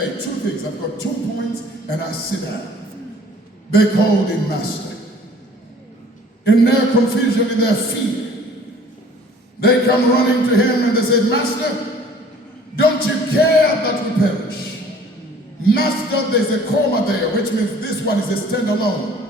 Hey, two things. I've got 2 points and I sit down. They called him master. In their confusion, in their fear, they come running to him and they said, Master, don't you care that we perish? Master, there's a comma there, which means this one is a standalone.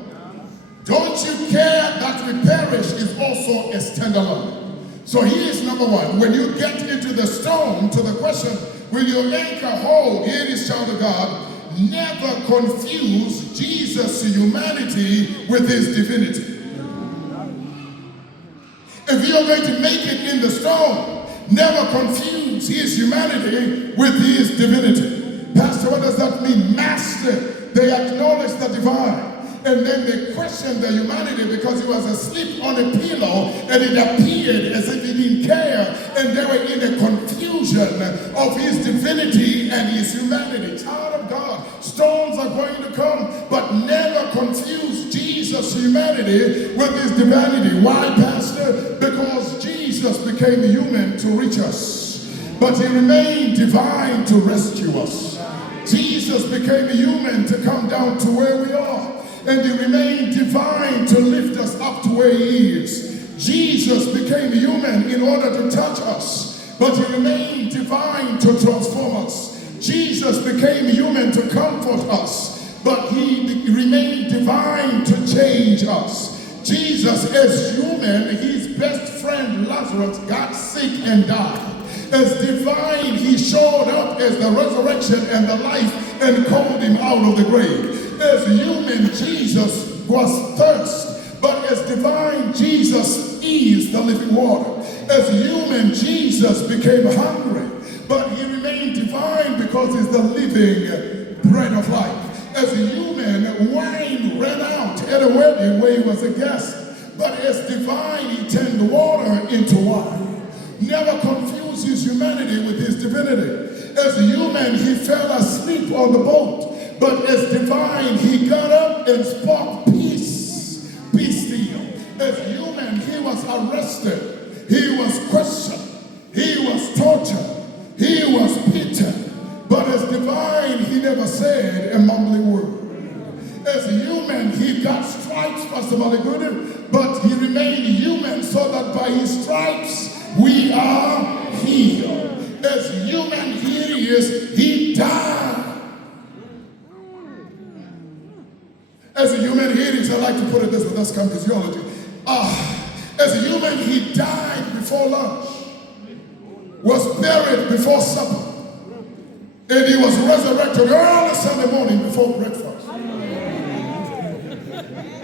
Don't you care that we perish is also a standalone. So here's number one. When you get into the stone, to the question, will your anchor hold? Here it is, child of God. Never confuse Jesus' humanity with his divinity. If you're going to make it in the stone, never confuse his humanity with his divinity. Pastor, what does that mean? Master, they acknowledge the divine. And then they questioned the humanity because he was asleep on a pillow and it appeared as if he didn't care. And they were in a confusion of his divinity and his humanity. Child of God, stones are going to come, but never confuse Jesus' humanity with his divinity. Why, Pastor? Because Jesus became human to reach us, but he remained divine to rescue us. Jesus became human to come down to where we are. And he remained divine to lift us up to where he is. Jesus became human in order to touch us, but he remained divine to transform us. Jesus became human to comfort us, but he remained divine to change us. Jesus, as human, his best friend Lazarus got sick and died. As divine, he showed up as the resurrection and the life and called him out of the grave. As human, Jesus was thirst, but as divine, Jesus is the living water. As human, Jesus became hungry, but he remained divine because he's the living bread of life. As a human, wine ran out at a wedding where he was a guest, but as divine, he turned water into wine. Never confuse his humanity with his divinity. As a human, he fell asleep on the boat, but as divine, he got up and spoke peace. Be still. As human, he was arrested. He was questioned. He was tortured. He was beaten. But as divine, he never said a mumbling word. As human, he got stripes for somebody good, but he remained human so that by his stripes, we are healed. As human, here he is, he died. As a human, here it is, I like to put it this way, let's come to theology. As a human, he died before lunch, was buried before supper, and he was resurrected early Sunday morning before breakfast.